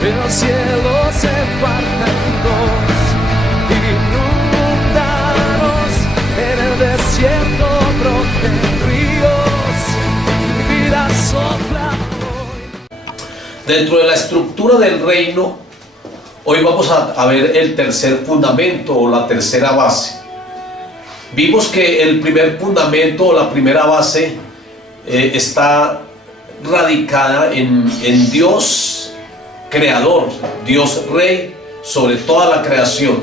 el cielo se parta en dos, inundaros en el desierto, broten ríos, mi vida sopla hoy. Dentro de la estructura del reino, hoy vamos a ver el tercer fundamento o la tercera base. Vimos que el primer fundamento o la primera base está radicada en Dios creador, Dios rey sobre toda la creación.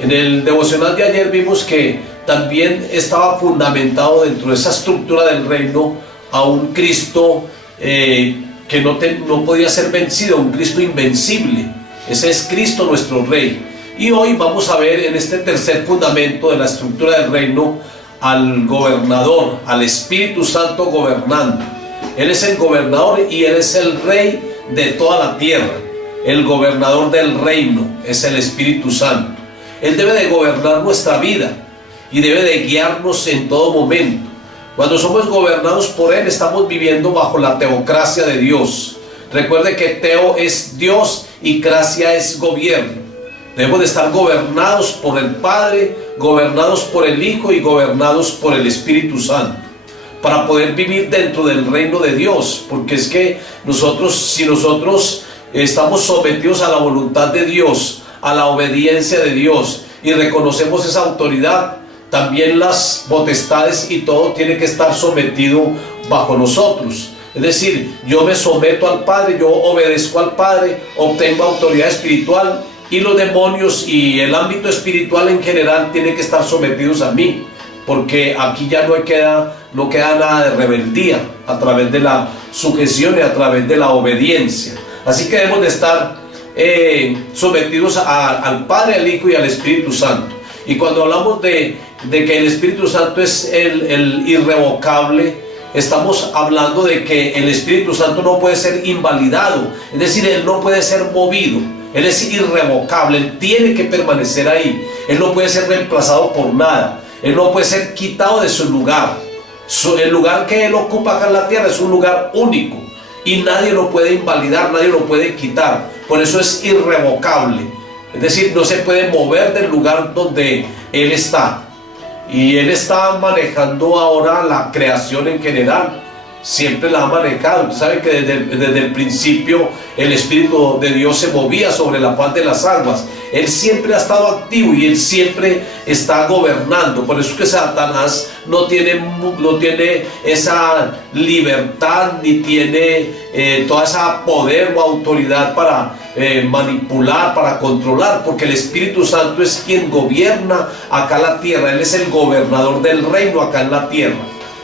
En el devocional de ayer vimos que también estaba fundamentado dentro de esa estructura del reino a un Cristo que no podía ser vencido, un Cristo invencible. Ese es Cristo nuestro rey. Y hoy vamos a ver en este tercer fundamento de la estructura del reino al gobernador, al Espíritu Santo gobernando. Él es el gobernador y Él es el rey de toda la tierra. El gobernador del reino es el Espíritu Santo. Él debe de gobernar nuestra vida y debe de guiarnos en todo momento. Cuando somos gobernados por Él, estamos viviendo bajo la teocracia de Dios. Recuerde que teo es Dios y cracia es gobierno. Debemos de estar gobernados por el Padre, gobernados por el Hijo y gobernados por el Espíritu Santo, para poder vivir dentro del reino de Dios. Porque es que si nosotros estamos sometidos a la voluntad de Dios, a la obediencia de Dios, y reconocemos esa autoridad, también las potestades y todo tiene que estar sometido bajo nosotros. Es decir, yo me someto al Padre, yo obedezco al Padre, obtengo autoridad espiritual, y los demonios y el ámbito espiritual en general tienen que estar sometidos a mí, porque aquí ya no queda nada de rebeldía a través de la sujeción y a través de la obediencia. Así que debemos de estar sometidos al Padre, al Hijo y al Espíritu Santo. Y cuando hablamos de que el Espíritu Santo es el irrevocable, estamos hablando de que el Espíritu Santo no puede ser invalidado, es decir, Él no puede ser movido. Él es irrevocable, Él tiene que permanecer ahí. Él no puede ser reemplazado por nada. Él no puede ser quitado de su lugar. El lugar que Él ocupa acá en la tierra es un lugar único y nadie lo puede invalidar, nadie lo puede quitar. Por eso es irrevocable. Es decir, no se puede mover del lugar donde Él está. Y Él está manejando ahora la creación en general. Siempre la ha manejado. Usted sabe que desde el principio el Espíritu de Dios se movía sobre la faz de las aguas. Él siempre ha estado activo y Él siempre está gobernando. Por eso es que Satanás no tiene esa libertad ni tiene toda esa poder o autoridad para manipular, para controlar, porque el Espíritu Santo es quien gobierna acá en la tierra. Él es el gobernador del reino acá en la tierra,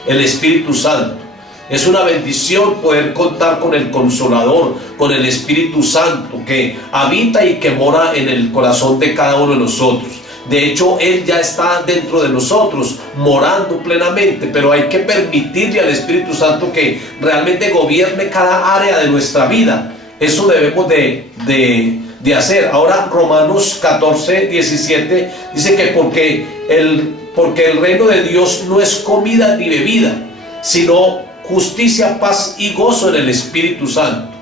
el Espíritu Santo. Es una bendición poder contar con el Consolador, con el Espíritu Santo que habita y que mora en el corazón de cada uno de nosotros. De hecho, Él ya está dentro de nosotros, morando plenamente, pero hay que permitirle al Espíritu Santo que realmente gobierne cada área de nuestra vida. Eso debemos de hacer. Ahora Romanos 14, 17 dice que porque el reino de Dios no es comida ni bebida, sino justicia, paz y gozo en el Espíritu Santo.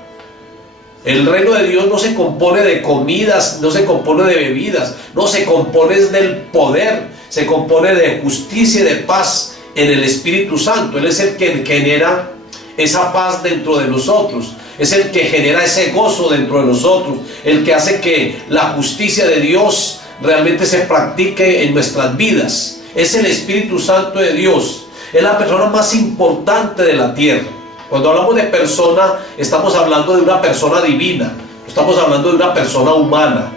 El reino de Dios no se compone de comidas, no se compone de bebidas, no, se compone del poder, se compone de justicia y de paz en el Espíritu Santo. Él es el que genera esa paz dentro de nosotros, es el que genera ese gozo dentro de nosotros, el que hace que la justicia de Dios realmente se practique en nuestras vidas. Es el Espíritu Santo de Dios. Es la persona más importante de la tierra. Cuando hablamos de persona, estamos hablando de una persona divina. Estamos hablando de una persona humana.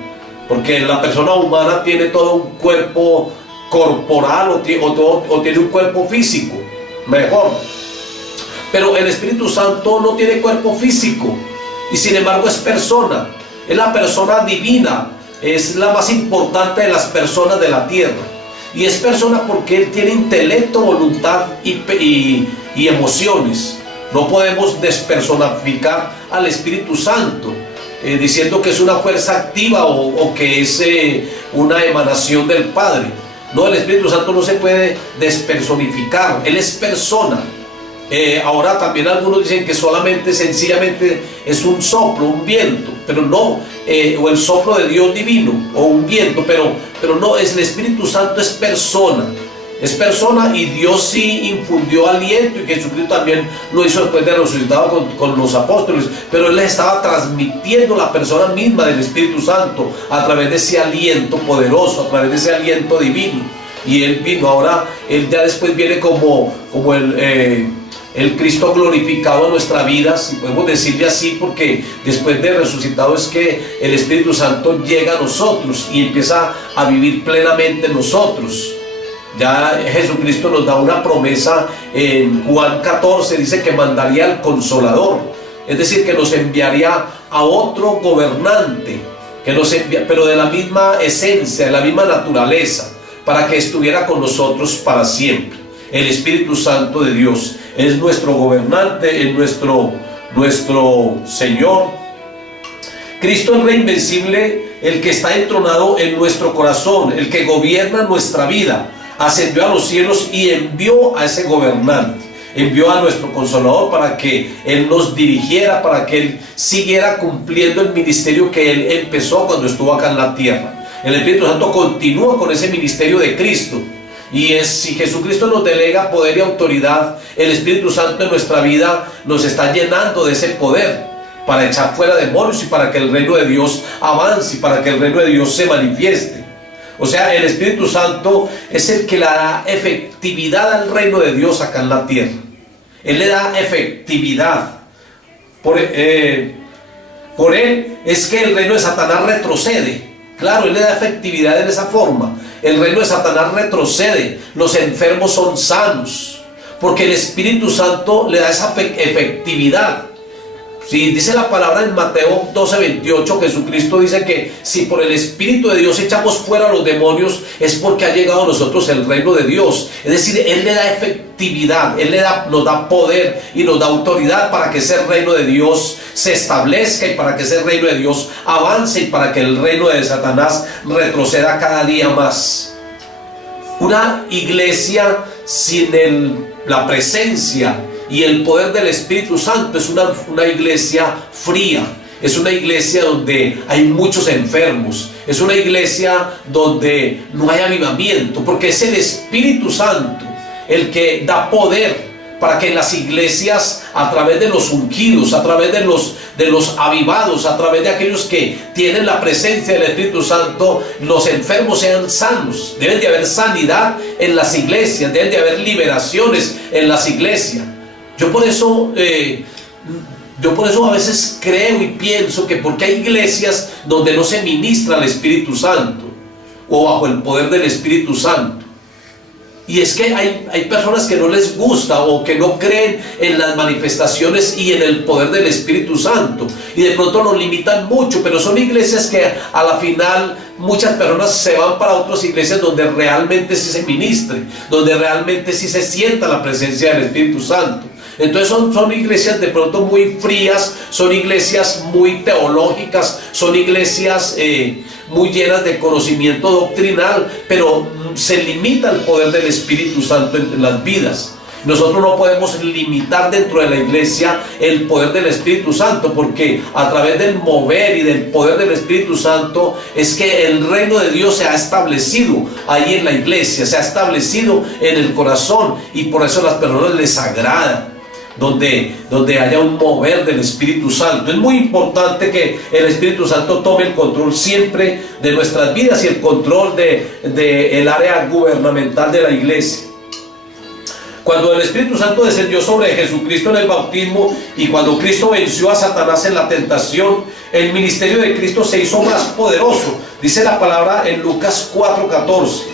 Porque la persona humana tiene todo un cuerpo corporal o tiene un cuerpo físico. Mejor. Pero el Espíritu Santo no tiene cuerpo físico. Y sin embargo es persona. Es la persona divina. Es la más importante de las personas de la tierra. Y es persona porque Él tiene intelecto, voluntad y emociones. No podemos despersonificar al Espíritu Santo diciendo que es una fuerza activa o que es una emanación del Padre. No, el Espíritu Santo no se puede despersonificar. Él es persona. Ahora también algunos dicen que solamente, sencillamente es un soplo, un viento, pero no, o el soplo de Dios divino, o un viento, pero no, es el Espíritu Santo, es persona, y Dios sí infundió aliento, y Jesucristo también lo hizo después de resucitado con los apóstoles, pero Él les estaba transmitiendo la persona misma del Espíritu Santo a través de ese aliento poderoso, a través de ese aliento divino. Y Él vino, ahora Él ya después viene como el Cristo glorificado en nuestra vida, si podemos decirle así, porque después de resucitado es que el Espíritu Santo llega a nosotros y empieza a vivir plenamente en nosotros. Ya Jesucristo nos da una promesa en Juan 14, dice que mandaría al Consolador, es decir, que nos enviaría a otro gobernante, pero de la misma esencia, de la misma naturaleza, para que estuviera con nosotros para siempre. El Espíritu Santo de Dios es nuestro gobernante, es nuestro Señor. Cristo, el Rey invencible, el que está entronado en nuestro corazón, el que gobierna nuestra vida, ascendió a los cielos y envió a ese gobernante, envió a nuestro Consolador para que Él nos dirigiera, para que Él siguiera cumpliendo el ministerio que Él empezó cuando estuvo acá en la tierra. El Espíritu Santo continúa con ese ministerio de Cristo. Y si Jesucristo nos delega poder y autoridad, el Espíritu Santo en nuestra vida nos está llenando de ese poder para echar fuera demonios y para que el reino de Dios avance y para que el reino de Dios se manifieste. O sea, el Espíritu Santo es el que le da efectividad al reino de Dios acá en la tierra. Él le da efectividad. Por Él es que el reino de Satanás retrocede. Claro, Él le da efectividad en esa forma. El reino de Satanás retrocede, los enfermos son sanos, porque el Espíritu Santo le da esa efectividad. Si dice la palabra en Mateo 12:28, Jesucristo dice que si por el Espíritu de Dios echamos fuera a los demonios, es porque ha llegado a nosotros el reino de Dios. Es decir, Él le da efectividad, nos da poder y nos da autoridad para que ese reino de Dios se establezca y para que ese reino de Dios avance y para que el reino de Satanás retroceda cada día más. Una iglesia sin la presencia y el poder del Espíritu Santo es una iglesia fría, es una iglesia donde hay muchos enfermos, es una iglesia donde no hay avivamiento, porque es el Espíritu Santo el que da poder para que en las iglesias, a través de los ungidos, a través de los avivados, a través de aquellos que tienen la presencia del Espíritu Santo, los enfermos sean sanos. Deben de haber sanidad en las iglesias, deben de haber liberaciones en las iglesias. Yo por eso a veces creo y pienso que porque hay iglesias donde no se ministra el Espíritu Santo o bajo el poder del Espíritu Santo. Y es que hay personas que no les gusta o que no creen en las manifestaciones y en el poder del Espíritu Santo, y de pronto lo limitan mucho, pero son iglesias que a la final muchas personas se van para otras iglesias donde realmente sí se ministre, donde realmente sí se sienta la presencia del Espíritu Santo. Entonces son iglesias de pronto muy frías, son iglesias muy teológicas, son iglesias muy llenas de conocimiento doctrinal, pero se limita el poder del Espíritu Santo en las vidas. Nosotros no podemos limitar dentro de la iglesia el poder del Espíritu Santo, porque a través del mover y del poder del Espíritu Santo es que el reino de Dios se ha establecido ahí en la iglesia, se ha establecido en el corazón, y por eso a las personas les agrada donde haya un mover del Espíritu Santo. Es muy importante que el Espíritu Santo tome el control siempre de nuestras vidas y el control del área gubernamental de la iglesia. Cuando el Espíritu Santo descendió sobre Jesucristo en el bautismo y cuando Cristo venció a Satanás en la tentación, el ministerio de Cristo se hizo más poderoso. Dice la palabra en Lucas 4:14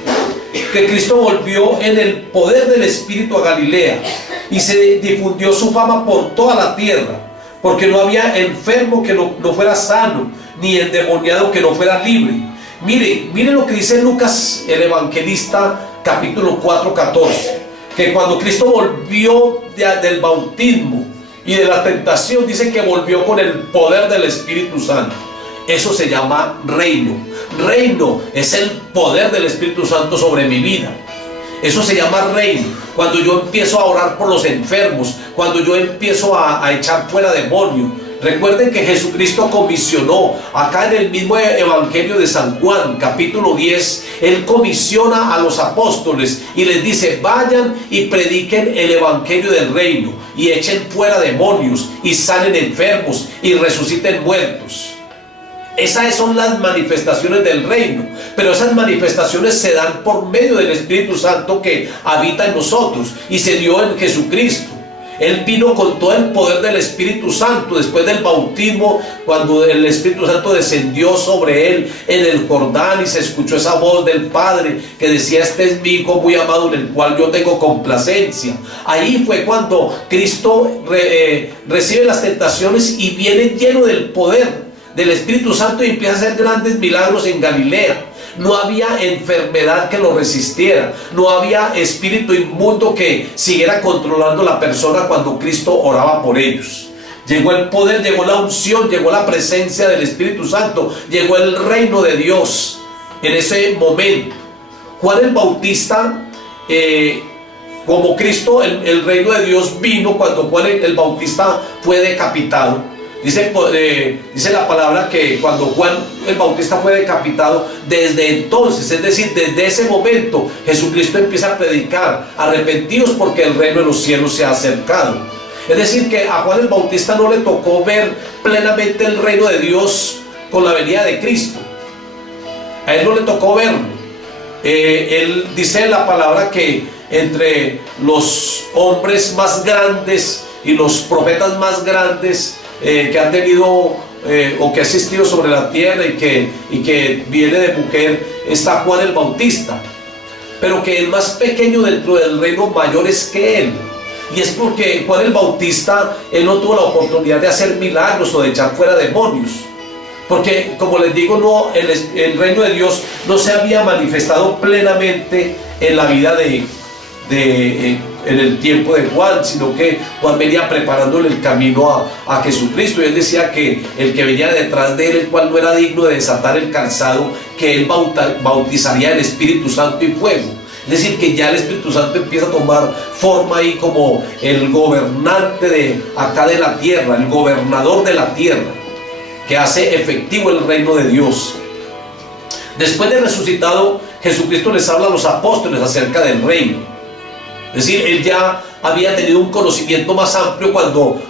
que Cristo volvió en el poder del Espíritu a Galilea y se difundió su fama por toda la tierra, porque no había enfermo que no fuera sano, ni endemoniado que no fuera libre. Mire lo que dice Lucas, el evangelista, capítulo 4:14, que cuando Cristo volvió del bautismo y de la tentación, dice que volvió con el poder del Espíritu Santo. Eso se llama reino. Reino es el poder del Espíritu Santo sobre mi vida. Eso se llama reino. Cuando yo empiezo a orar por los enfermos, cuando yo empiezo a echar fuera demonios. Recuerden que Jesucristo comisionó, acá en el mismo Evangelio de San Juan, capítulo 10, Él comisiona a los apóstoles y les dice: vayan y prediquen el Evangelio del reino, y echen fuera demonios, y sanen enfermos, y resuciten muertos. Esas son las manifestaciones del reino, pero esas manifestaciones se dan por medio del Espíritu Santo que habita en nosotros, y se dio en Jesucristo. Él vino con todo el poder del Espíritu Santo después del bautismo, cuando el Espíritu Santo descendió sobre él en el Jordán y se escuchó esa voz del Padre que decía: este es mi Hijo muy amado en el cual yo tengo complacencia. Ahí fue cuando Cristo recibe las tentaciones y viene lleno del poder del Espíritu Santo y empieza a hacer grandes milagros en Galilea. No había enfermedad que lo resistiera, no había espíritu inmundo que siguiera controlando la persona cuando Cristo oraba por ellos. Llegó el poder, llegó la unción, llegó la presencia del Espíritu Santo, llegó el reino de Dios en ese momento. Juan el Bautista, como Cristo, el reino de Dios vino cuando Juan el Bautista fue decapitado. Dice la palabra que cuando Juan el Bautista fue decapitado, desde entonces, es decir, desde ese momento, Jesucristo empieza a predicar: arrepentidos porque el reino de los cielos se ha acercado. Es decir, que a Juan el Bautista no le tocó ver plenamente el reino de Dios con la venida de Cristo. A él no le tocó verlo. Él dice la palabra que entre los hombres más grandes y los profetas más grandes que han tenido o que ha existido sobre la tierra y que viene de mujer, está Juan el Bautista, pero que el más pequeño dentro del reino mayor es que él. Y es porque Juan el Bautista, él no tuvo la oportunidad de hacer milagros o de echar fuera demonios, porque, como les digo, no, el reino de Dios no se había manifestado plenamente en la vida en el tiempo de Juan, sino que Juan venía preparándole el camino a Jesucristo. Y él decía que el que venía detrás de él, el cual no era digno de desatar el calzado, que él bautizaría el Espíritu Santo y fuego. Es decir, que ya el Espíritu Santo empieza a tomar forma ahí como el gobernante de acá de la tierra, el gobernador de la tierra, que hace efectivo el reino de Dios. Después de resucitado, Jesucristo les habla a los apóstoles acerca del reino. Es decir, él ya había tenido un conocimiento más amplio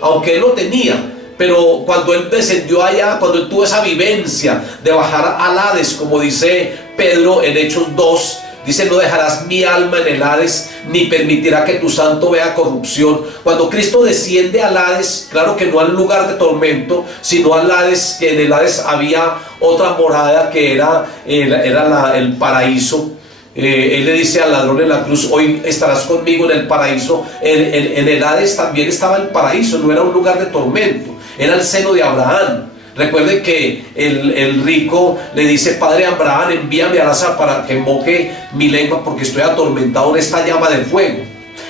aunque él lo tenía, pero cuando él descendió allá, cuando él tuvo esa vivencia de bajar al Hades, como dice Pedro en Hechos 2, dice: no dejarás mi alma en el Hades, ni permitirá que tu santo vea corrupción. Cuando Cristo desciende al Hades, claro que no al lugar de tormento, sino al Hades, que en el Hades había otra morada que era el paraíso. Él le dice al ladrón en la cruz: hoy estarás conmigo en el paraíso. En el Hades también estaba el paraíso, no era un lugar de tormento, era el seno de Abraham. Recuerden que el rico le dice: Padre Abraham, envíame a Lázaro para que moje mi lengua, porque estoy atormentado en esta llama de fuego.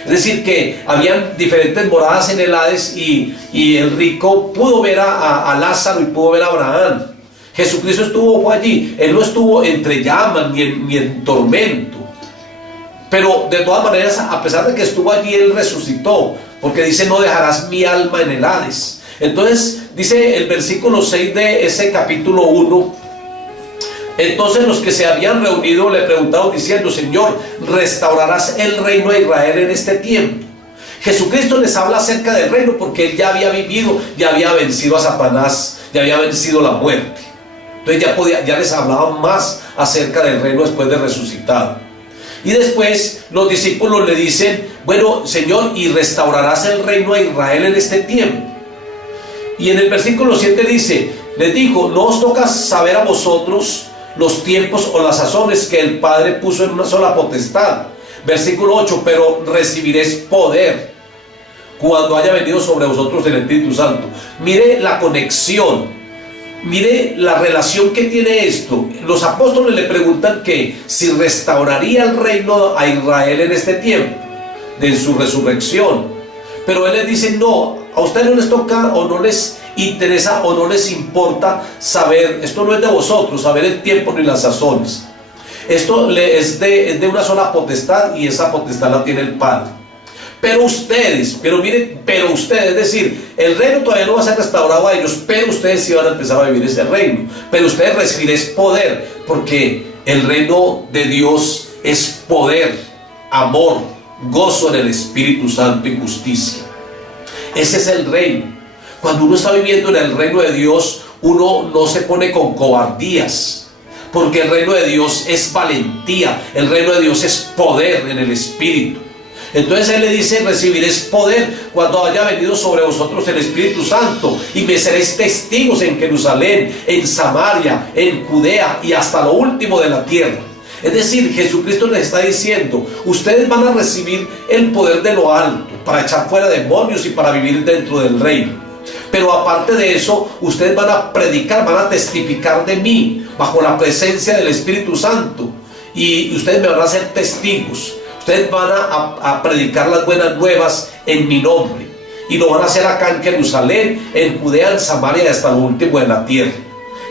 Es decir, que habían diferentes moradas en el Hades, y el rico pudo ver a Lázaro y pudo ver a Abraham. Jesucristo estuvo allí, él no estuvo entre llamas ni en tormento, pero de todas maneras, a pesar de que estuvo allí, él resucitó, porque dice: no dejarás mi alma en el Hades. Entonces dice el versículo 6 de ese capítulo 1: entonces los que se habían reunido le preguntaron diciendo: Señor, ¿restaurarás el reino de Israel en este tiempo? Jesucristo les habla acerca del reino porque él ya había vivido, ya había vencido a Satanás, ya había vencido la muerte. Entonces ya les hablaba más acerca del reino después de resucitado. Y después los discípulos le dicen: bueno, Señor, ¿y restaurarás el reino de Israel en este tiempo? Y en el versículo 7 dice: les dijo: no os toca saber a vosotros los tiempos o las sazones que el Padre puso en una sola potestad. Versículo 8: pero recibiréis poder cuando haya venido sobre vosotros el Espíritu Santo. Mire la conexión, mire la relación que tiene esto. Los apóstoles le preguntan que si restauraría el reino a Israel en este tiempo de su resurrección, pero él les dice: no, a ustedes no les toca o no les interesa o no les importa saber, esto no es de vosotros, saber el tiempo ni las sazones. Esto es de una sola potestad, y esa potestad la tiene el Padre. pero miren, pero ustedes, es decir, el reino todavía no va a ser restaurado a ellos, pero ustedes sí van a empezar a vivir ese reino. Pero ustedes recibiréis poder, porque el reino de Dios es poder, amor, gozo en el Espíritu Santo y justicia. Ese es el reino. Cuando uno está viviendo en el reino de Dios, uno no se pone con cobardías, porque el reino de Dios es valentía, el reino de Dios es poder en el Espíritu. Entonces Él le dice: recibiréis poder cuando haya venido sobre vosotros el Espíritu Santo, y me seréis testigos en Jerusalén, en Samaria, en Judea y hasta lo último de la tierra. Es decir, Jesucristo les está diciendo: ustedes van a recibir el poder de lo alto para echar fuera demonios y para vivir dentro del reino. Pero aparte de eso, ustedes van a predicar, van a testificar de mí bajo la presencia del Espíritu Santo, y ustedes me van a ser testigos. Ustedes van a predicar las buenas nuevas en mi nombre, y lo van a hacer acá en Jerusalén, en Judea, en Samaria y hasta lo último de la tierra.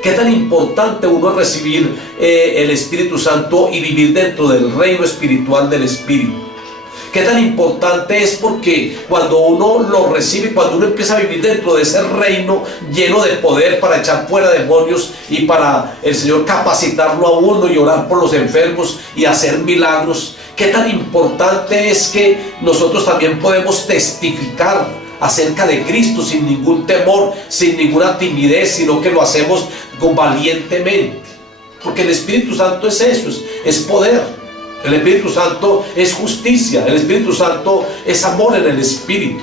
Qué tan importante uno es recibir el Espíritu Santo y vivir dentro del reino espiritual del Espíritu. Qué tan importante es, porque cuando uno lo recibe, cuando uno empieza a vivir dentro de ese reino lleno de poder para echar fuera demonios y para el Señor capacitarlo a uno y orar por los enfermos y hacer milagros, qué tan importante es que nosotros también podemos testificar acerca de Cristo sin ningún temor, sin ninguna timidez, sino que lo hacemos valientemente, porque el Espíritu Santo es eso, es poder. El Espíritu Santo es justicia, el Espíritu Santo es amor en el Espíritu.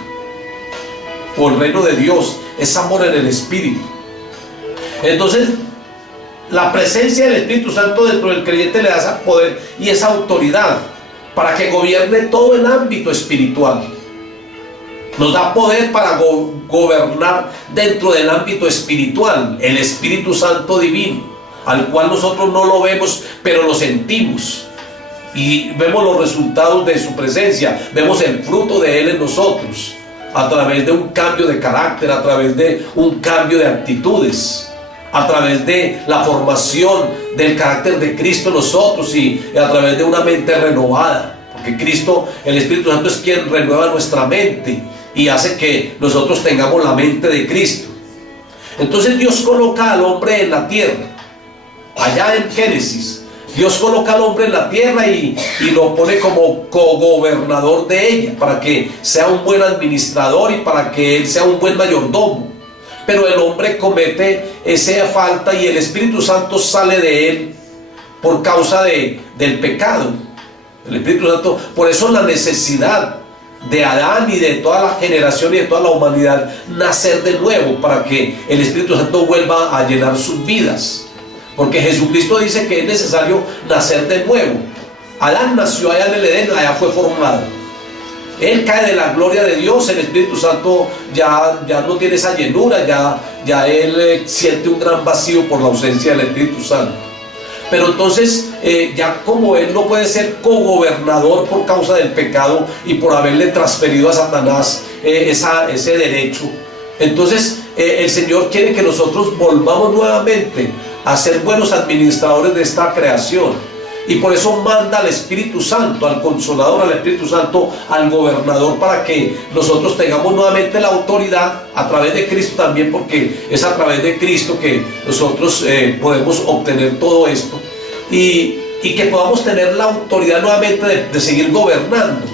O el reino de Dios es amor en el Espíritu. Entonces, la presencia del Espíritu Santo dentro del creyente le da ese poder y esa autoridad para que gobierne todo el ámbito espiritual. Nos da poder para gobernar dentro del ámbito espiritual, el Espíritu Santo divino, al cual nosotros no lo vemos, pero lo sentimos. Y vemos los resultados de su presencia, vemos el fruto de Él en nosotros, a través de un cambio de carácter, a través de un cambio de actitudes, a través de la formación del carácter de Cristo en nosotros y a través de una mente renovada, porque Cristo, el Espíritu Santo, es quien renueva nuestra mente y hace que nosotros tengamos la mente de Cristo. Entonces Dios coloca al hombre en la tierra, allá en Génesis. Dios coloca al hombre en la tierra y lo pone como cogobernador de ella, para que sea un buen administrador y para que él sea un buen mayordomo. Pero el hombre comete esa falta y el Espíritu Santo sale de él por causa del pecado. El Espíritu Santo, por eso la necesidad de Adán y de toda la generación y de toda la humanidad nacer de nuevo, para que el Espíritu Santo vuelva a llenar sus vidas. Porque Jesucristo dice que es necesario nacer de nuevo. Adán nació allá en el Edén, allá fue formado. Él cae de la gloria de Dios, el Espíritu Santo ya no tiene esa llenura, ya él siente un gran vacío por la ausencia del Espíritu Santo. Pero entonces, ya como él no puede ser cogobernador por causa del pecado y por haberle transferido a Satanás ese derecho, entonces el Señor quiere que nosotros volvamos nuevamente a ser buenos administradores de esta creación, y por eso manda al Espíritu Santo, al Consolador, al Espíritu Santo, al Gobernador, para que nosotros tengamos nuevamente la autoridad a través de Cristo también, porque es a través de Cristo que nosotros podemos obtener todo esto, y que podamos tener la autoridad nuevamente de seguir gobernando.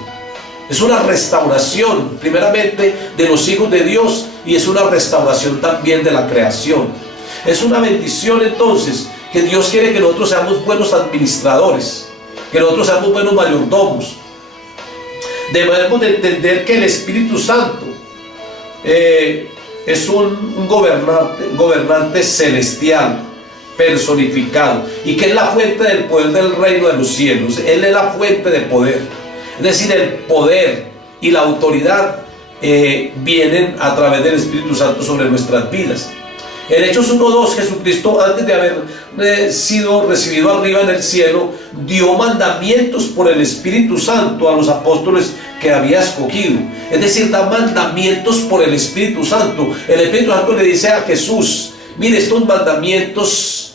Es una restauración primeramente de los hijos de Dios, y es una restauración también de la creación. Es una bendición entonces que Dios quiere que nosotros seamos buenos administradores, que nosotros seamos buenos mayordomos. Debemos de entender que el Espíritu Santo es un gobernante celestial, personificado, y que es la fuente del poder del reino de los cielos. Él es la fuente de poder. Es decir, el poder y la autoridad vienen a través del Espíritu Santo sobre nuestras vidas. En Hechos 1:2, Jesucristo, antes de haber sido recibido arriba en el cielo, dio mandamientos por el Espíritu Santo a los apóstoles que había escogido. Es decir, da mandamientos por el Espíritu Santo. El Espíritu Santo le dice a Jesús: mire, estos mandamientos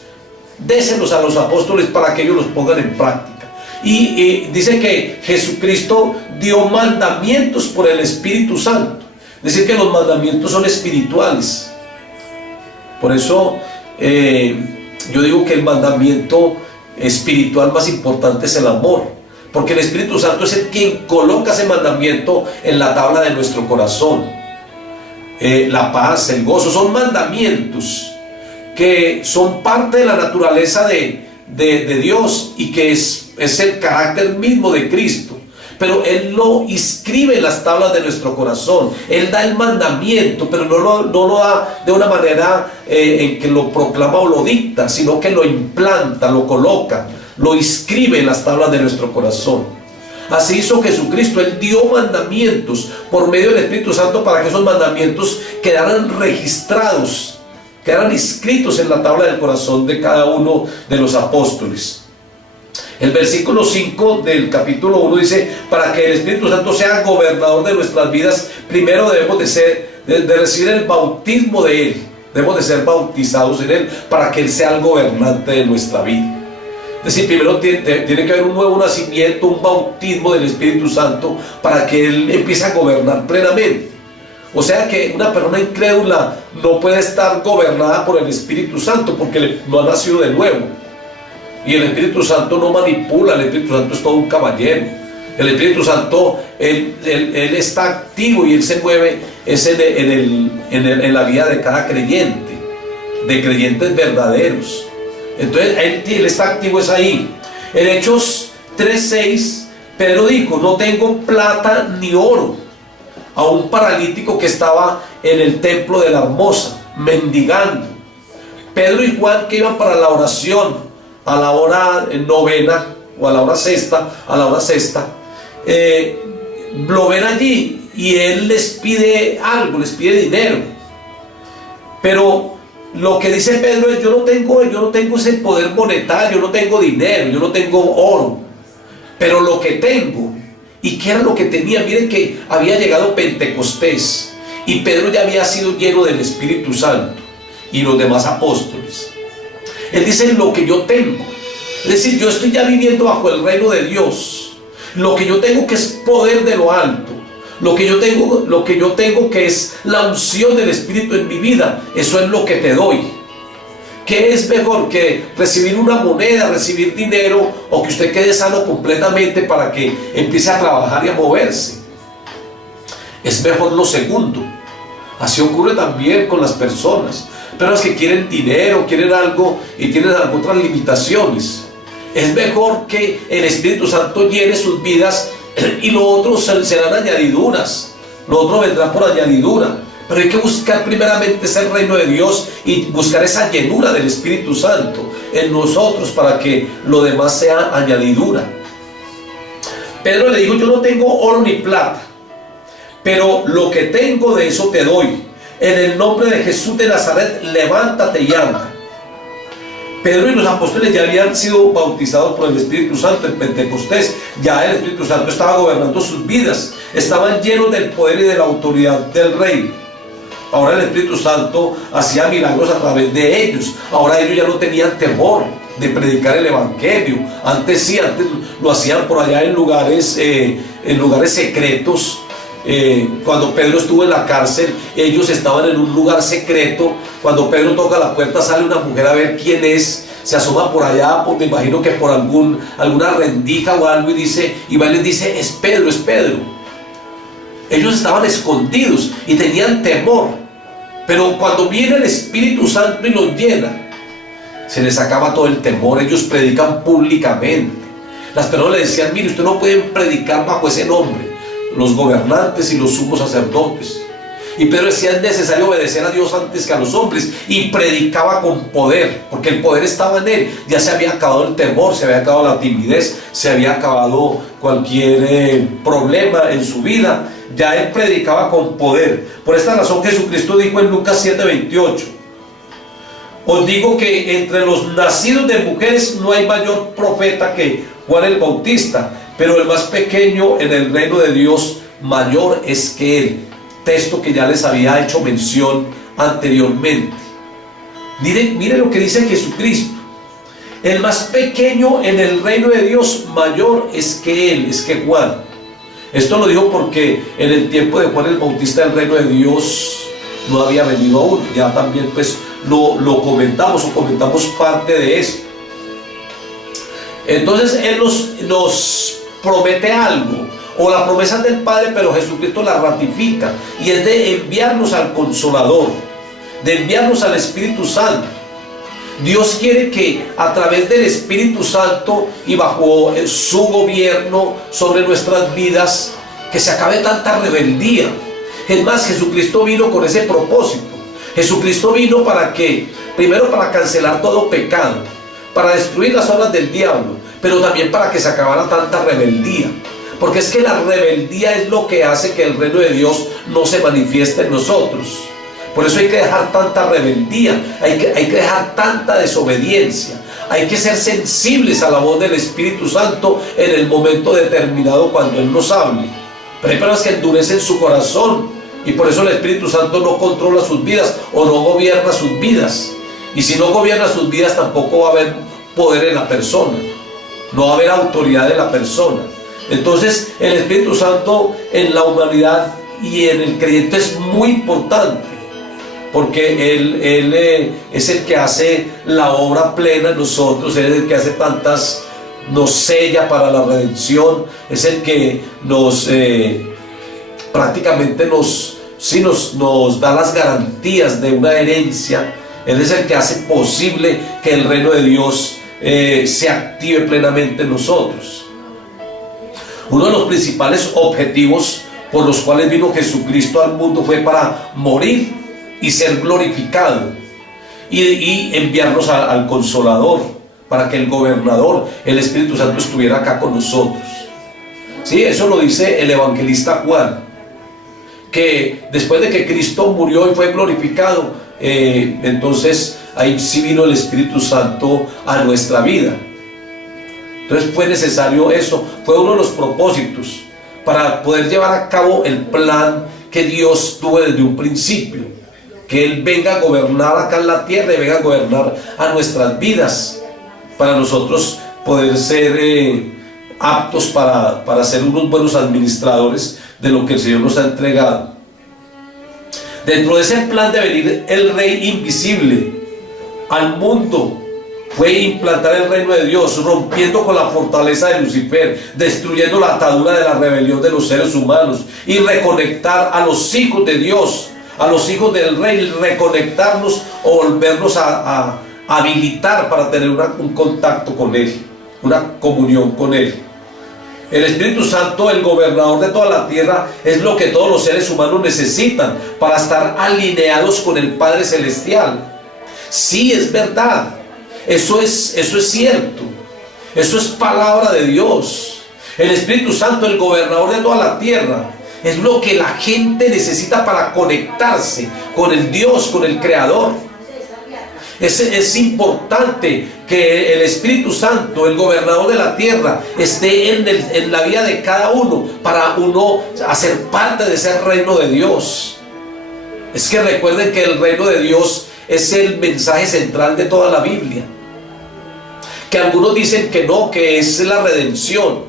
déselos a los apóstoles para que ellos los pongan en práctica. Y dice que Jesucristo dio mandamientos por el Espíritu Santo. Es decir, que los mandamientos son espirituales. Por eso yo digo que el mandamiento espiritual más importante es el amor, porque el Espíritu Santo es el quien coloca ese mandamiento en la tabla de nuestro corazón. La paz, el gozo, son mandamientos que son parte de la naturaleza de Dios y que es el carácter mismo de Cristo. Pero Él lo inscribe en las tablas de nuestro corazón. Él da el mandamiento, pero no lo da de una manera en que lo proclama o lo dicta, sino que lo implanta, lo coloca, lo inscribe en las tablas de nuestro corazón. Así hizo Jesucristo. Él dio mandamientos por medio del Espíritu Santo para que esos mandamientos quedaran registrados, quedaran inscritos en la tabla del corazón de cada uno de los apóstoles. El versículo 5 del capítulo 1 dice: para que el Espíritu Santo sea gobernador de nuestras vidas, primero debemos de recibir el bautismo de Él. Debemos de ser bautizados en Él para que Él sea el gobernante de nuestra vida. Es decir, primero tiene que haber un nuevo nacimiento, un bautismo del Espíritu Santo para que Él empiece a gobernar plenamente. O sea que una persona incrédula no puede estar gobernada por el Espíritu Santo porque no ha nacido de nuevo. Y el Espíritu Santo no manipula, el Espíritu Santo es todo un caballero. El Espíritu Santo, él está activo y Él se mueve en la vida de cada creyente, de creyentes verdaderos. Entonces Él está activo, es ahí. En Hechos 3:6, Pedro dijo: no tengo plata ni oro. A un paralítico que estaba en el templo de la Hermosa, mendigando. Pedro y Juan, que iban para la oración a la hora novena o a la hora sexta, lo ven allí y Él les pide algo, les pide dinero. Pero lo que dice Pedro es: yo no tengo ese poder monetario, yo no tengo dinero, yo no tengo oro, pero lo que tengo. ¿Y qué era lo que tenía? Miren que había llegado Pentecostés y Pedro ya había sido lleno del Espíritu Santo y los demás apóstoles. Él dice: lo que yo tengo, es decir, yo estoy ya viviendo bajo el reino de Dios. Lo que yo tengo, que es poder de lo alto, lo que yo tengo que es la unción del Espíritu en mi vida, eso es lo que te doy. ¿Qué es mejor que recibir una moneda, recibir dinero, o que usted quede sano completamente para que empiece a trabajar y a moverse? Es mejor lo segundo. Así ocurre también con las personas que quieren dinero, quieren algo y tienen otras limitaciones. Es mejor que el Espíritu Santo llene sus vidas y lo otro serán añadiduras. Lo otro vendrá por añadidura. Pero hay que buscar primeramente ese reino de Dios y buscar esa llenura del Espíritu Santo en nosotros para que lo demás sea añadidura. Pedro le dijo: yo no tengo oro ni plata, pero lo que tengo, de eso te doy. En el nombre de Jesús de Nazaret, levántate y anda. Pedro y los apóstoles ya habían sido bautizados por el Espíritu Santo en Pentecostés. Ya el Espíritu Santo estaba gobernando sus vidas. Estaban llenos del poder y de la autoridad del Rey. Ahora el Espíritu Santo hacía milagros a través de ellos. Ahora ellos ya no tenían temor de predicar el Evangelio. Antes sí, antes lo hacían por allá en lugares secretos. Cuando Pedro estuvo en la cárcel, ellos estaban en un lugar secreto. Cuando Pedro toca la puerta, sale una mujer a ver quién es. Se asoma por allá, me imagino que por alguna rendija o algo, y va y les dice: es Pedro, es Pedro. Ellos estaban escondidos y tenían temor, pero cuando viene el Espíritu Santo y los llena, se les acaba todo el temor. Ellos predican públicamente. Las personas le decían: mire, usted no puede predicar bajo ese nombre, los gobernantes y los sumos sacerdotes. Y Pedro decía: es necesario obedecer a Dios antes que a los hombres, y predicaba con poder, porque el poder estaba en él. Ya se había acabado el temor, se había acabado la timidez, se había acabado cualquier problema en su vida. Ya él predicaba con poder. Por esta razón Jesucristo dijo en Lucas 7:28: os digo que entre los nacidos de mujeres no hay mayor profeta que Juan el Bautista, pero el más pequeño en el reino de Dios mayor es que él. Texto que ya les había hecho mención anteriormente. Mire lo que dice Jesucristo. el más pequeño en el reino de Dios, mayor es que él, es que Juan. Esto lo digo porque en el tiempo de Juan el Bautista el reino de Dios no había venido aún. Ya también pues lo comentamos o comentamos parte de esto. Entonces Él nos promete algo, o la promesa del Padre, pero Jesucristo la ratifica, y es de enviarnos al Consolador, de enviarnos al Espíritu Santo. Dios quiere que a través del Espíritu Santo y bajo su gobierno sobre nuestras vidas, que se acabe tanta rebeldía. Es más, Jesucristo vino con ese propósito. Jesucristo vino para que, primero para cancelar todo pecado, para destruir las obras del diablo, pero también para que se acabara tanta rebeldía. Porque es que la rebeldía es lo que hace que el reino de Dios no se manifieste en nosotros. Por eso hay que dejar tanta rebeldía, hay que dejar tanta desobediencia, hay que ser sensibles a la voz del Espíritu Santo en el momento determinado cuando Él nos hable. Pero hay personas que endurecen su corazón y por eso el Espíritu Santo no controla sus vidas o no gobierna sus vidas. Y si no gobierna sus vidas, tampoco va a haber poder en la persona, no va a haber autoridad en la persona. Entonces el Espíritu Santo en la humanidad y en el creyente es muy importante, porque Él es el que hace la obra plena en nosotros. Él es el que hace tantas, nos sella para la redención, es el que nos prácticamente nos da las garantías de una herencia. Él es el que hace posible que el reino de Dios se active plenamente en nosotros. Uno de los principales objetivos por los cuales vino Jesucristo al mundo fue para morir y ser glorificado y enviarnos al Consolador, para que el Gobernador, el Espíritu Santo, estuviera acá con nosotros. Sí, eso lo dice el evangelista Juan, que después de que Cristo murió y fue glorificado, entonces ahí sí vino el Espíritu Santo a nuestra vida. Entonces fue necesario eso, fue uno de los propósitos para poder llevar a cabo el plan que Dios tuvo desde un principio, que Él venga a gobernar acá en la tierra y venga a gobernar a nuestras vidas, para nosotros poder ser aptos para ser unos buenos administradores de lo que el Señor nos ha entregado. Dentro de ese plan de venir el Rey invisible al mundo, fue implantar el reino de Dios, rompiendo con la fortaleza de Lucifer, destruyendo la atadura de la rebelión de los seres humanos y reconectar a los hijos de Dios, a los hijos del Rey, reconectarnos o volvernos a habilitar para tener un contacto con Él, una comunión con Él. El Espíritu Santo, el gobernador de toda la tierra, es lo que todos los seres humanos necesitan para estar alineados con el Padre Celestial. Sí, es verdad. Eso es cierto, eso es palabra de Dios. El Espíritu Santo, el gobernador de toda la tierra, es lo que la gente necesita para conectarse con el Dios, con el Creador. Es importante que el Espíritu Santo, el gobernador de la tierra, esté en la vida de cada uno, para uno hacer parte de ese reino de Dios. Es que recuerden que el reino de Dios es el mensaje central de toda la Biblia. Que algunos dicen que no, que es la redención.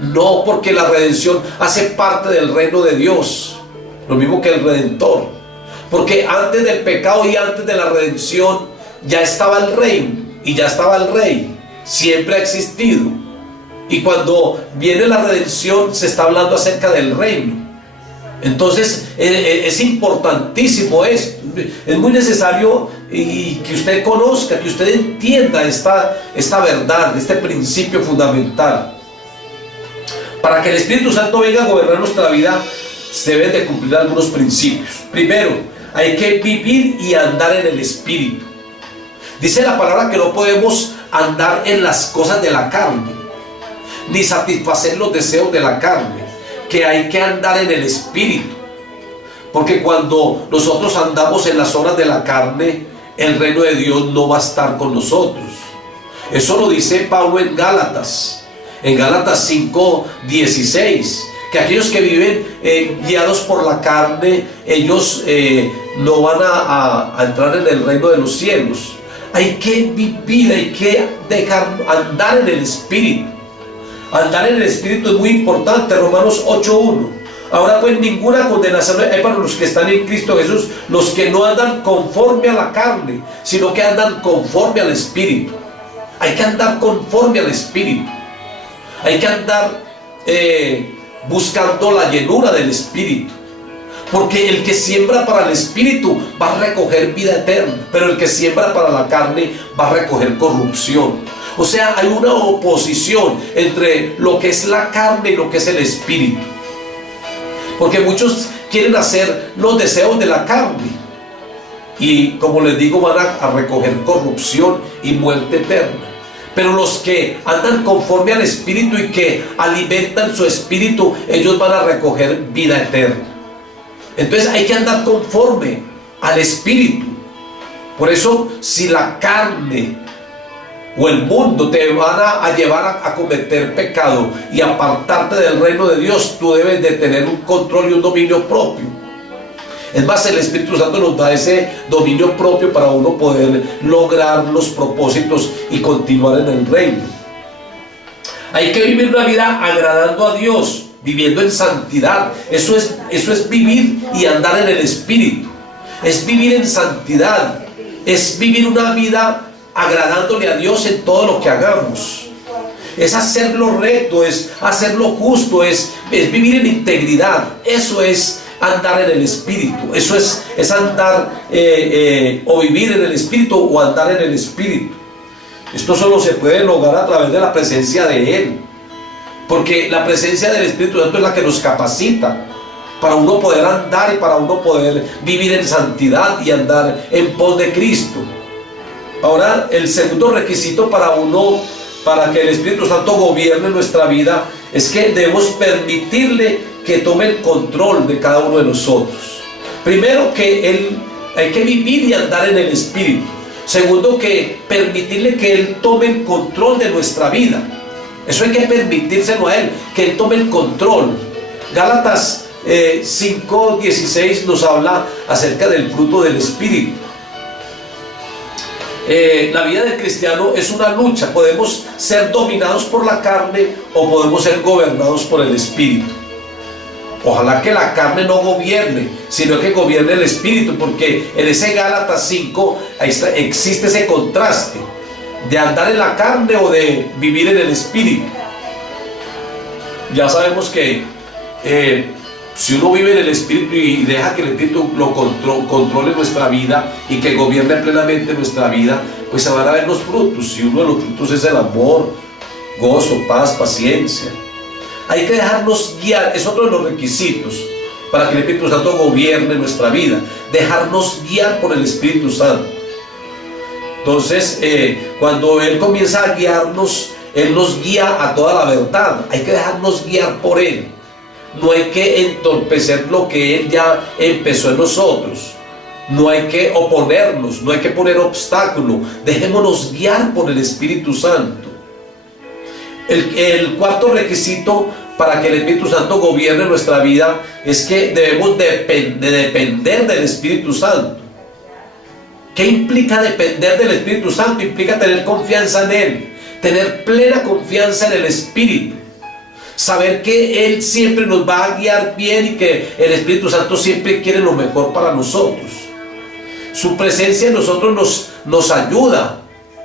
No, porque la redención hace parte del reino de Dios, lo mismo que el Redentor. Porque antes del pecado y antes de la redención ya estaba el reino y ya estaba el Rey. Siempre ha existido. Y cuando viene la redención se está hablando acerca del reino. Entonces es importantísimo esto. Es muy necesario y que usted conozca, que usted entienda esta verdad, este principio fundamental. Para que el Espíritu Santo venga a gobernar nuestra vida, se deben de cumplir algunos principios. Primero, hay que vivir y andar en el Espíritu. Dice la palabra que no podemos andar en las cosas de la carne, ni satisfacer los deseos de la carne, que hay que andar en el Espíritu. Porque cuando nosotros andamos en las obras de la carne, el reino de Dios no va a estar con nosotros. Eso lo dice Pablo en Gálatas 5:16, que aquellos que viven guiados por la carne, ellos no van a entrar en el reino de los cielos. Hay que vivir, hay que dejar andar en el Espíritu. Andar en el Espíritu es muy importante. Romanos 8:1. Ahora pues ninguna condenación hay para los que están en Cristo Jesús, los que no andan conforme a la carne, sino que andan conforme al Espíritu. Hay que andar conforme al Espíritu. Hay que andar buscando la llenura del Espíritu. Porque el que siembra para el Espíritu va a recoger vida eterna, pero el que siembra para la carne va a recoger corrupción. O sea, hay una oposición entre lo que es la carne y lo que es el Espíritu. Porque muchos quieren hacer los deseos de la carne y, como les digo, van a recoger corrupción y muerte eterna. Pero los que andan conforme al Espíritu y que alimentan su espíritu, ellos van a recoger vida eterna. Entonces hay que andar conforme al Espíritu. Por eso, si la carne o el mundo te van a llevar a cometer pecado y apartarte del reino de Dios, tú debes de tener un control y un dominio propio. Es más, el Espíritu Santo nos da ese dominio propio para uno poder lograr los propósitos y continuar en el reino. Hay que vivir una vida agradando a Dios, viviendo en santidad. Eso es vivir y andar en el Espíritu. Es vivir en santidad. Es vivir una vida agradándole a Dios en todo lo que hagamos. Es hacer lo recto, es hacer lo justo, es vivir en integridad. Eso es andar en el Espíritu. Eso es andar o vivir en el Espíritu o andar en el Espíritu. Esto solo se puede lograr a través de la presencia de Él. Porque la presencia del Espíritu Santo es la que nos capacita para uno poder andar y para uno poder vivir en santidad y andar en pos de Cristo. Ahora, el segundo requisito para que el Espíritu Santo gobierne nuestra vida, es que debemos permitirle que tome el control de cada uno de nosotros. Primero, que hay que vivir y andar en el Espíritu. Segundo, que permitirle que Él tome el control de nuestra vida. Eso hay que permitírselo a Él, que Él tome el control. Gálatas 5:16 nos habla acerca del fruto del Espíritu. La vida del cristiano es una lucha. Podemos ser dominados por la carne o podemos ser gobernados por el Espíritu. Ojalá que la carne no gobierne, sino que gobierne el Espíritu, porque en ese Gálatas 5 existe ese contraste de andar en la carne o de vivir en el Espíritu. Ya sabemos que si uno vive en el Espíritu y deja que el Espíritu lo controle nuestra vida y que gobierne plenamente nuestra vida, pues se van a ver los frutos. Y uno de los frutos es el amor, gozo, paz, paciencia. Hay que dejarnos guiar, es otro de los requisitos para que el Espíritu Santo gobierne nuestra vida. Dejarnos guiar por el Espíritu Santo. Entonces, cuando Él comienza a guiarnos, Él nos guía a toda la verdad. Hay que dejarnos guiar por Él. No hay que entorpecer lo que Él ya empezó en nosotros. No hay que oponernos, no hay que poner obstáculo. Dejémonos guiar por el Espíritu Santo. El cuarto requisito para que el Espíritu Santo gobierne nuestra vida es que debemos depender del Espíritu Santo. ¿Qué implica depender del Espíritu Santo? Implica tener confianza en Él, tener plena confianza en el Espíritu. Saber que Él siempre nos va a guiar bien y que el Espíritu Santo siempre quiere lo mejor para nosotros. Su presencia en nosotros nos ayuda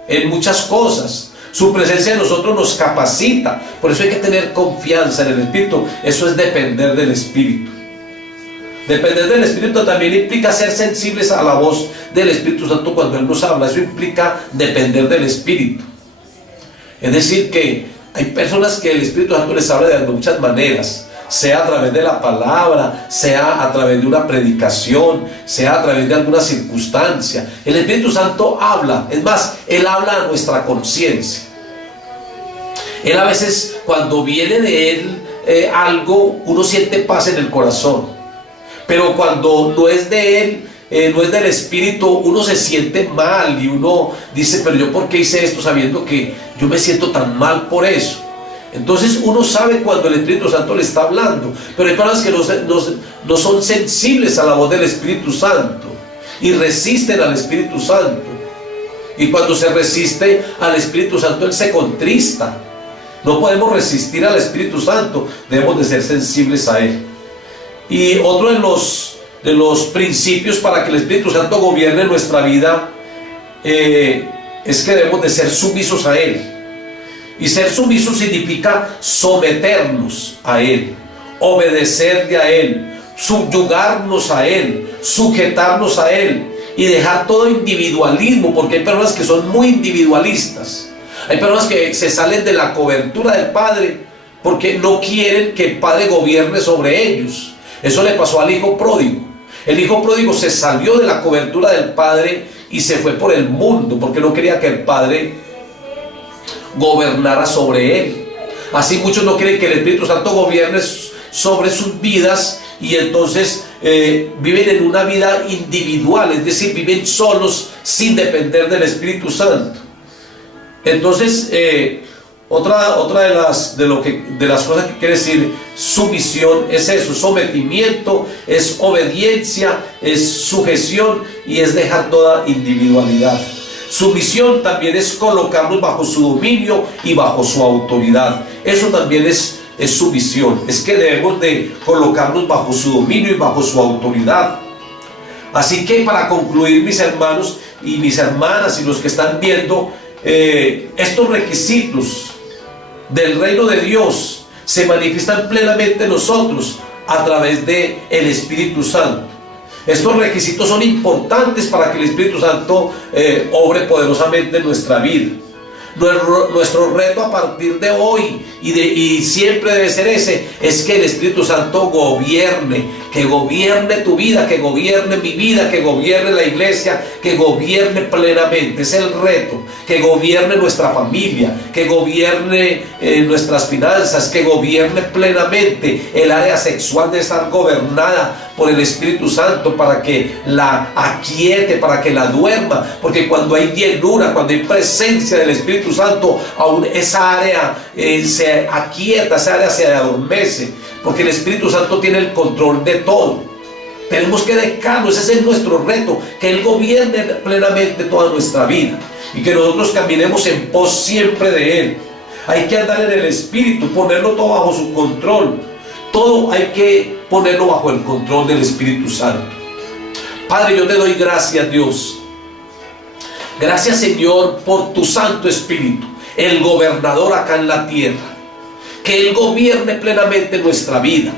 en muchas cosas. Su presencia en nosotros nos capacita. Por eso hay que tener confianza en el Espíritu. Eso es depender del Espíritu. Depender del Espíritu también implica ser sensibles a la voz del Espíritu Santo cuando Él nos habla. Eso implica depender del Espíritu. Es decir, que hay personas que el Espíritu Santo les habla de muchas maneras, sea a través de la palabra, sea a través de una predicación, sea a través de alguna circunstancia. El Espíritu Santo habla, es más, Él habla a nuestra conciencia. Él a veces, cuando viene de Él algo, uno siente paz en el corazón, pero cuando no es de Él, no es del Espíritu, uno se siente mal y uno dice, pero yo ¿por qué hice esto sabiendo que yo me siento tan mal por eso? Entonces uno sabe cuando el Espíritu Santo le está hablando, pero hay personas que no son sensibles a la voz del Espíritu Santo y resisten al Espíritu Santo. Y cuando se resiste al Espíritu Santo, Él se contrista. No podemos resistir al Espíritu Santo, debemos de ser sensibles a Él. Y otro de los principios para que el Espíritu Santo gobierne nuestra vida es que debemos de ser sumisos a Él. Y ser sumisos significa someternos a Él, obedecerle a Él, subyugarnos a Él, sujetarnos a Él y dejar todo individualismo, porque hay personas que son muy individualistas. Hay personas que se salen de la cobertura del Padre porque no quieren que el Padre gobierne sobre ellos. Eso le pasó al hijo pródigo. El hijo pródigo se salió de la cobertura del Padre y se fue por el mundo porque no quería que el Padre gobernara sobre él. Así muchos no quieren que el Espíritu Santo gobierne sobre sus vidas y entonces viven en una vida individual, es decir, viven solos sin depender del Espíritu Santo. Entonces, otra de las cosas que quiere decir sumisión es eso: sometimiento, es obediencia, es sujeción y es dejar toda individualidad. Sumisión también es colocarnos bajo su dominio y bajo su autoridad. Eso también es sumisión. Es que debemos de colocarnos bajo su dominio y bajo su autoridad. Así que para concluir, mis hermanos y mis hermanas y los que están viendo, estos requisitos del reino de Dios se manifiestan plenamente en nosotros a través del Espíritu Santo. Estos requisitos son importantes para que el Espíritu Santo obre poderosamente en nuestra vida. Nuestro reto a partir de hoy y siempre debe ser ese: es que el Espíritu Santo gobierne, que gobierne tu vida, que gobierne mi vida, que gobierne la iglesia, que gobierne plenamente. Es el reto, que gobierne nuestra familia, que gobierne nuestras finanzas, que gobierne plenamente. El área sexual debe estar gobernada por el Espíritu Santo para que la aquiete, para que la duerma, porque cuando hay llenura, cuando hay presencia del Espíritu Santo, aún esa área se aquieta, esa área se adormece, porque el Espíritu Santo tiene el control de todo. Tenemos que dejarlo, ese es nuestro reto, que Él gobierne plenamente toda nuestra vida y que nosotros caminemos en pos siempre de Él. Hay que andar en el Espíritu, ponerlo todo bajo su control. Todo hay que ponerlo bajo el control del Espíritu Santo. Padre, yo te doy gracias, Dios. Gracias, Señor, por tu Santo Espíritu, el gobernador acá en la tierra. Que Él gobierne plenamente nuestra vida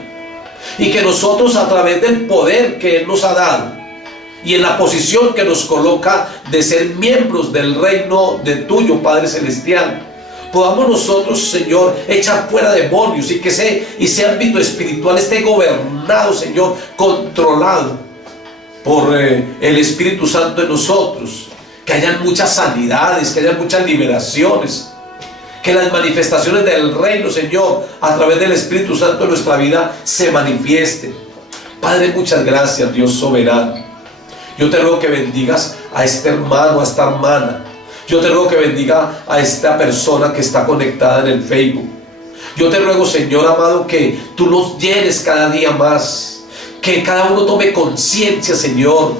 y que nosotros, a través del poder que Él nos ha dado y en la posición que nos coloca de ser miembros del reino de tuyo, Padre Celestial, podamos nosotros, Señor, echar fuera demonios y que ese ámbito espiritual esté gobernado, Señor, controlado por el Espíritu Santo en nosotros. Que hayan muchas sanidades, que hayan muchas liberaciones, que las manifestaciones del reino, Señor, a través del Espíritu Santo en nuestra vida se manifiesten. Padre, muchas gracias, Dios soberano. Yo te ruego que bendigas a este hermano, a esta hermana. Yo te ruego que bendiga a esta persona que está conectada en el Facebook. Yo te ruego, Señor amado, que tú nos llenes cada día más. Que cada uno tome conciencia, Señor,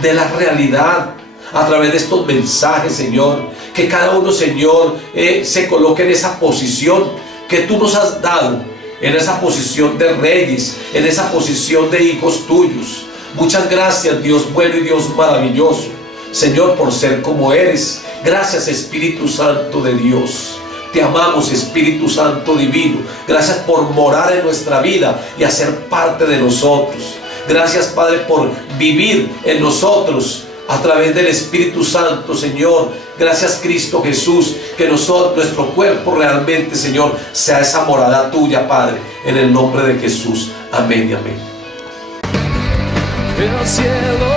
de la realidad a través de estos mensajes, Señor. Que cada uno, Señor, se coloque en esa posición que tú nos has dado, en esa posición de reyes, en esa posición de hijos tuyos. Muchas gracias, Dios bueno y Dios maravilloso, Señor, por ser como eres. Gracias, Espíritu Santo de Dios. Te amamos, Espíritu Santo divino. Gracias por morar en nuestra vida y hacer parte de nosotros. Gracias, Padre, por vivir en nosotros a través del Espíritu Santo, Señor. Gracias, Cristo Jesús, que nuestro cuerpo realmente, Señor, sea esa morada tuya, Padre, en el nombre de Jesús. Amén y amén. El cielo